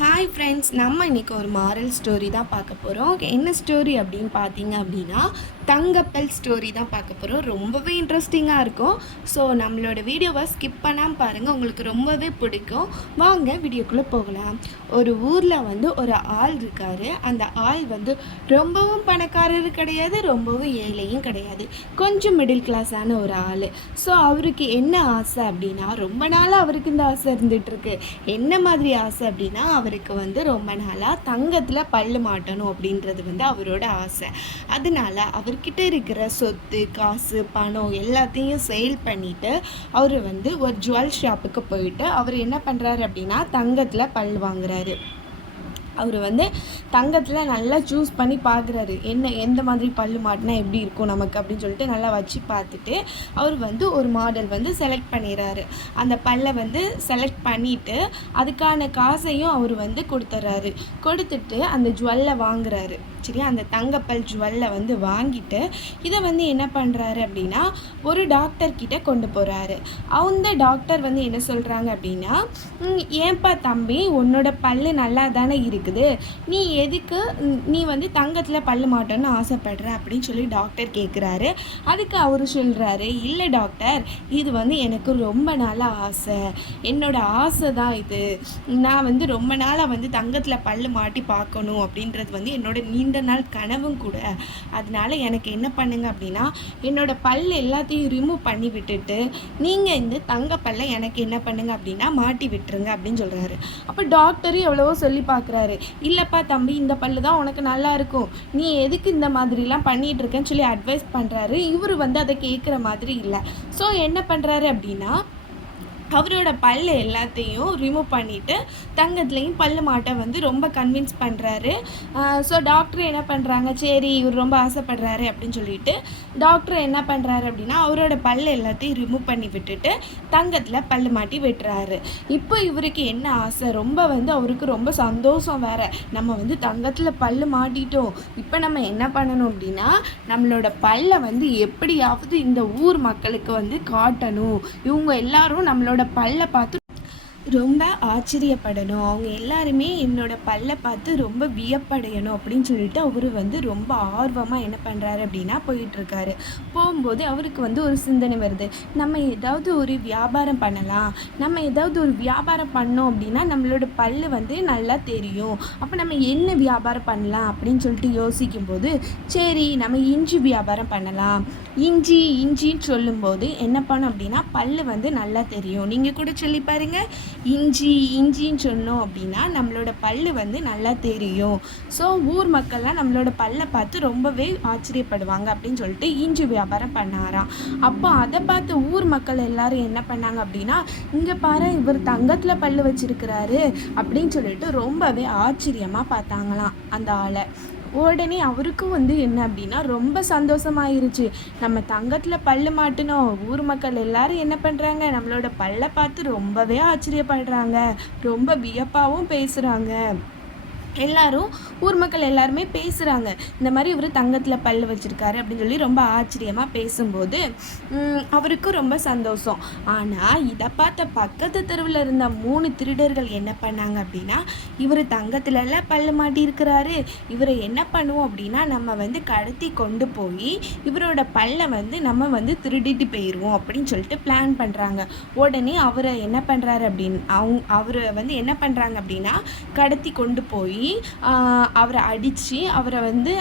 Hi friends நம்ம இன்றைக்கி ஒரு மாரல் ஸ்டோரி தான் பார்க்க போகிறோம் என்ன ஸ்டோரி அப்படின்னு பார்த்தீங்க அப்படின்னா தங்கப்பல் ஸ்டோரி தான் பார்க்க போகிறோம் ரொம்பவே இன்ட்ரெஸ்டிங்காக இருக்கும். ஸோ நம்மளோட வீடியோவை ஸ்கிப் பண்ணாமல் பாருங்கள் உங்களுக்கு ரொம்பவே பிடிக்கும். வாங்க வீடியோக்குள்ளே போகலாம். ஒரு ஊரில் வந்து ஒரு ஆள் இருக்கார். அந்த ஆள் வந்து ரொம்பவும் பணக்காரர் கிடையாது ரொம்பவும் ஏழையும் கிடையாது. கொஞ்சம் மிடில் கிளாஸான ஒரு ஆள். ஸோ அவருக்கு என்ன ஆசை அப்படின்னா ரொம்ப நாளாக அவருக்கு இந்த ஆசை இருந்துகிட்ருக்கு என்ன மாதிரி ஆசை அப்படின்னா அவருக்கு வந்து ரொம்ப நாளாக தங்கத்தில் பல் மாட்டணும் அப்படின்றது வந்து அவரோட ஆசை. அதனால அவர்கிட்ட இருக்கிற சொத்து காசு பணம் எல்லாத்தையும் சேல் பண்ணிவிட்டு அவர் வந்து ஒரு ஜுவல் ஷாப்புக்கு போயிட்டு அவர் என்ன பண்ணுறாரு அப்படின்னா தங்கத்தில் பல் வாங்குறாரு. அவர் வந்து தங்கத்தில் நல்லா சூஸ் பண்ணி பார்க்குறாரு என்ன எந்த மாதிரி பல்லு மாட்டினா எப்படி இருக்கும் நமக்கு அப்படின்னு சொல்லிட்டு நல்லா வச்சு பார்த்துட்டு அவர் வந்து ஒரு மாடல் வந்து செலக்ட் பண்ணிடுறாரு. அந்த பல்லை வந்து செலக்ட் பண்ணிவிட்டு அதுக்கான காசையும் அவர் வந்து கொடுத்துட்றாரு. கொடுத்துட்டு அந்த ஜுவல்லை வாங்குறாரு. சரியா அந்த தங்கப்பல் ஜுவல்லை வந்து வாங்கிட்டு இதை வந்து என்ன பண்ணுறாரு அப்படின்னா ஒரு டாக்டர் கிட்ட கொண்டு போகிறாரு அந்த டாக்டர் வந்து என்ன சொல்கிறாங்க அப்படின்னா ஏன்பா தம்பி உன்னோட பல்லு நல்லா தானே இருக்குது. நீ எதுக்கு நீ வந்து தங்கத்தில் பல்லு மாட்டோன்னு ஆசைப்படுற? அப்படின்னு சொல்லி டாக்டர் கேட்குறாரு அதுக்கு அவர் சொல்கிறாரு இல்லை டாக்டர் இது வந்து எனக்கு ரொம்ப நாளாக ஆசை. என்னோட ஆசை தான் இது. நான் வந்து ரொம்ப நாளாக வந்து தங்கத்தில் பல் மாட்டி பார்க்கணும். அப்படின்றது வந்து என்னோட நீண்ட நாள் கனவும் கூட. அதனால் எனக்கு என்ன பண்ணுங்க அப்படின்னா என்னோடய பல் எல்லாத்தையும் ரிமூவ் பண்ணி விட்டுட்டு நீங்கள் இந்த தங்க பல்லை எனக்கு என்ன பண்ணுங்க அப்படின்னா மாட்டி விட்டுருங்க அப்படின்னு சொல்கிறாரு அப்போ டாக்டரும் எவ்வளவோ சொல்லி பார்க்குறாரு இல்லைப்பா தம்பி இந்த பல்லு தான் உனக்கு நல்லா இருக்கும். நீ எதுக்கு இந்த மாதிரிலாம் பண்ணிகிட்டு இருக்கேன்னு சொல்லி அட்வைஸ் பண்ணுறாரு இவர் வந்து அதை கேட்குற மாதிரி இல்லை. ஸோ என்ன பண்ணுறாரு அப்படின்னா அவரோட பல்லு எல்லாத்தையும் ரிமூவ் பண்ணிவிட்டு தங்கத்துலேயும் பல்லு மாட்டை வந்து ரொம்ப கன்வின்ஸ் பண்ணுறாரு ஸோ டாக்டர் என்ன பண்ணுறாங்க சரி இவர் ரொம்ப ஆசைப்படுறாரு அப்படின்னு சொல்லிட்டு டாக்டர் என்ன பண்ணுறாரு அப்படின்னா அவரோட பல்லு எல்லாத்தையும் ரிமூவ் பண்ணி விட்டுட்டு தங்கத்தில் பல்லு மாட்டி வெட்டுறாரு. இப்போ இவருக்கு என்ன ஆசை? ரொம்ப வந்து அவருக்கு ரொம்ப சந்தோஷம் வேற. நம்ம வந்து தங்கத்தில் பல்லு மாட்டிட்டோம். இப்போ நம்ம என்ன பண்ணணும் அப்படின்னா நம்மளோட பல்லை வந்து எப்படியாவது இந்த ஊர் மக்களுக்கு வந்து காட்டணும். இவங்க எல்லாரும் நம்மளோட பல்லை பார்த்து ரொம்ப ஆச்சரியப்படணும். அவங்க எல்லாருமே என்னோட பல்லை பார்த்து ரொம்ப வியப்படையணும் அப்படின்னு சொல்லிட்டு அவர் வந்து ரொம்ப ஆர்வமாக என்ன பண்ணுறாரு அப்படின்னா போயிட்டுருக்காரு. போகும்போது அவருக்கு வந்து ஒரு சிந்தனை வருது. நம்ம ஏதாவது ஒரு வியாபாரம் பண்ணலாம். நம்ம ஏதாவது ஒரு வியாபாரம் பண்ணோம் அப்படின்னா நம்மளோட பல் வந்து நல்லா தெரியும். அப்போ நம்ம என்ன வியாபாரம் பண்ணலாம் அப்படின்னு சொல்லிட்டு யோசிக்கும்போது சரி நம்ம இஞ்சி வியாபாரம் பண்ணலாம். இஞ்சி இஞ்சின்னு சொல்லும்போது என்ன பண்ணோம் அப்படின்னா பல்லு வந்து நல்லா தெரியும். நீங்கள் கூட சொல்லி பாருங்கள் இஞ்சி இஞ்சின்னு சொன்னோம் அப்படின்னா நம்மளோட பல்லு வந்து நல்லா தெரியும். ஸோ ஊர் மக்கள்லாம் நம்மளோட பல்லை பார்த்து ரொம்பவே ஆச்சரியப்படுவாங்க அப்படின்னு சொல்லிட்டு இஞ்சி வியாபாரம் பண்ணாராம். அப்போ அதை பார்த்து ஊர் மக்கள் எல்லாரும் என்ன பண்ணாங்க அப்படின்னா இங்கே பாரு இவர் தங்கத்தில் பல்லு வச்சிருக்கிறாரு அப்படின்னு சொல்லிட்டு ரொம்பவே ஆச்சரியமாக பார்த்தாங்களாம் அந்த ஆளை. உடனே அவருக்கும் வந்து என்ன அப்படின்னா ரொம்ப சந்தோஷமாயிருச்சு. நம்ம தங்கத்தில் பல்லு மாட்டினோம். ஊர் மக்கள் எல்லாரும் என்ன பண்ணுறாங்க நம்மளோட பல்லை பார்த்து ரொம்பவே ஆச்சரியப்படுறாங்க. ரொம்ப வியப்பாகவும் பேசுகிறாங்க எல்லாரும் ஊர் மக்கள் எல்லாருமே பேசுகிறாங்க இந்த மாதிரி இவர் தங்கத்தில் பல்லு வச்சுருக்காரு அப்படின்னு சொல்லி ரொம்ப ஆச்சரியமாக பேசும்போது அவருக்கும் ரொம்ப சந்தோஷம். ஆனால் இதை பார்த்த பக்கத்து தெருவில் இருந்த மூணு திருடர்கள் என்ன பண்ணாங்க அப்படின்னா இவர் தங்கத்துலலாம் பல்லு மாட்டியிருக்கிறாரு இவரை என்ன பண்ணுவோம் அப்படின்னா நம்ம வந்து கடத்தி கொண்டு போய் இவரோட பல்லை வந்து நம்ம வந்து திருடிட்டு போயிடுவோம் அப்படின்னு சொல்லிட்டு பிளான் பண்ணுறாங்க உடனே அவரை என்ன பண்ணுறாரு அப்படின்னு அவங்க அவரை வந்து என்ன பண்ணுறாங்க அப்படின்னா கடத்தி கொண்டு போய் அவரை அடித்து அவரை வந்து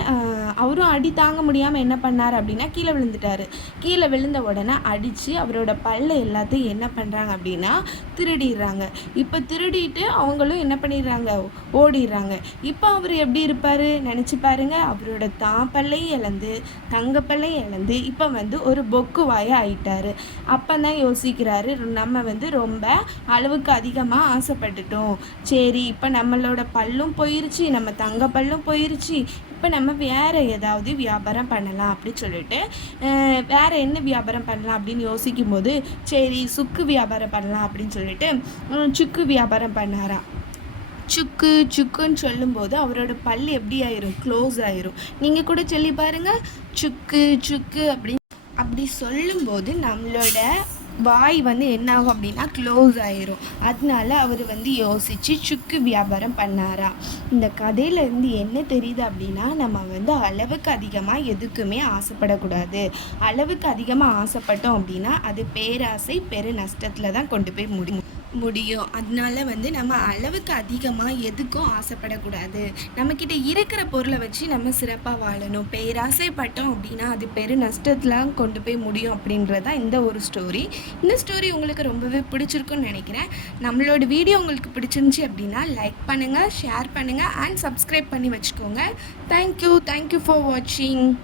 அவரும் அடி தாங்க முடியாமல் என்ன பண்ணார் அப்படின்னா கீழே விழுந்துட்டாரு. கீழே விழுந்த உடனே அடித்து அவரோட பல்ல எல்லாத்தையும் என்ன பண்ணுறாங்க அப்படின்னா திருடிடுறாங்க. இப்போ திருடிட்டு அவங்களும் என்ன பண்ணிடுறாங்க? ஓடிடுறாங்க. இப்போ அவர் எப்படி இருப்பார்? நினச்சி பாருங்க. அவரோட தான் பல்லையும் இழந்து தங்கப்பல்லையும் இழந்து இப்போ வந்து ஒரு பொக்கு வாய ஆயிட்டார். அப்போ தான் யோசிக்கிறாரு நம்ம வந்து ரொம்ப அளவுக்கு அதிகமாக ஆசைப்பட்டுட்டோம். சரி இப்போ நம்மளோட பல்லும் போய் போயிருச்சு நம்ம தங்கப்பல்லும் போயிருச்சு. இப்போ நம்ம வேறு ஏதாவது வியாபாரம் பண்ணலாம் அப்படின்னு சொல்லிட்டு வேறு வேற என்ன வியாபாரம் பண்ணலாம் அப்படின்னு யோசிக்கும் போது சரி சுக்கு வியாபாரம் பண்ணலாம் அப்படின்னு சொல்லிட்டு சுக்கு வியாபாரம் பண்ணாராம். சுக்கு சுக்குன்னு சொல்லும்போது அவரோட பல் எப்படி ஆயிரும்? க்ளோஸ் ஆயிரும். நீங்கள் கூட சொல்லி பாருங்க. சுக்கு சுக்கு அப்படின்னு. அப்படி சொல்லும்போது நம்மளோட வாய் வந்து என்ன ஆகும் அப்படின்னா க்ளோஸ் ஆயிரும். அதனால அவர் வந்து யோசித்து சுக்கு வியாபாரம் பண்ணாரா. இந்த கதையிலேருந்து என்ன தெரியுது அப்படின்னா நம்ம வந்து அளவுக்கு அதிகமாக எதுக்குமே ஆசைப்படக்கூடாது. அளவுக்கு அதிகமாக ஆசைப்பட்டோம் அப்படின்னா அது பேராசை பெரு நஷ்டத்தில் தான் கொண்டு போய் முடியும். முடியும். அதனால வந்து நம்ம அளவுக்கு அதிகமாக எதுக்கும் ஆசைப்படக்கூடாது. நம்மக்கிட்ட இருக்கிற பொருளை வச்சு நம்ம சிறப்பாக வாழணும். பேராசைப்பட்டோம் அப்படின்னா அது பெரு நஷ்டத்தில் கொண்டு போய் முடியும் அப்படின்றது இந்த ஒரு ஸ்டோரி இந்த ஸ்டோரி உங்களுக்கு ரொம்பவே பிடிச்சிருக்குன்னு நினைக்கிறேன். நம்மளோட வீடியோ உங்களுக்கு பிடிச்சிருந்துச்சி அப்படின்னா லைக் பண்ணுங்கள் ஷேர் பண்ணுங்கள் அண்ட் சப்ஸ்கிரைப் பண்ணி வச்சுக்கோங்க. தேங்க்யூ தேங்க்யூ ஃபார் வாட்சிங்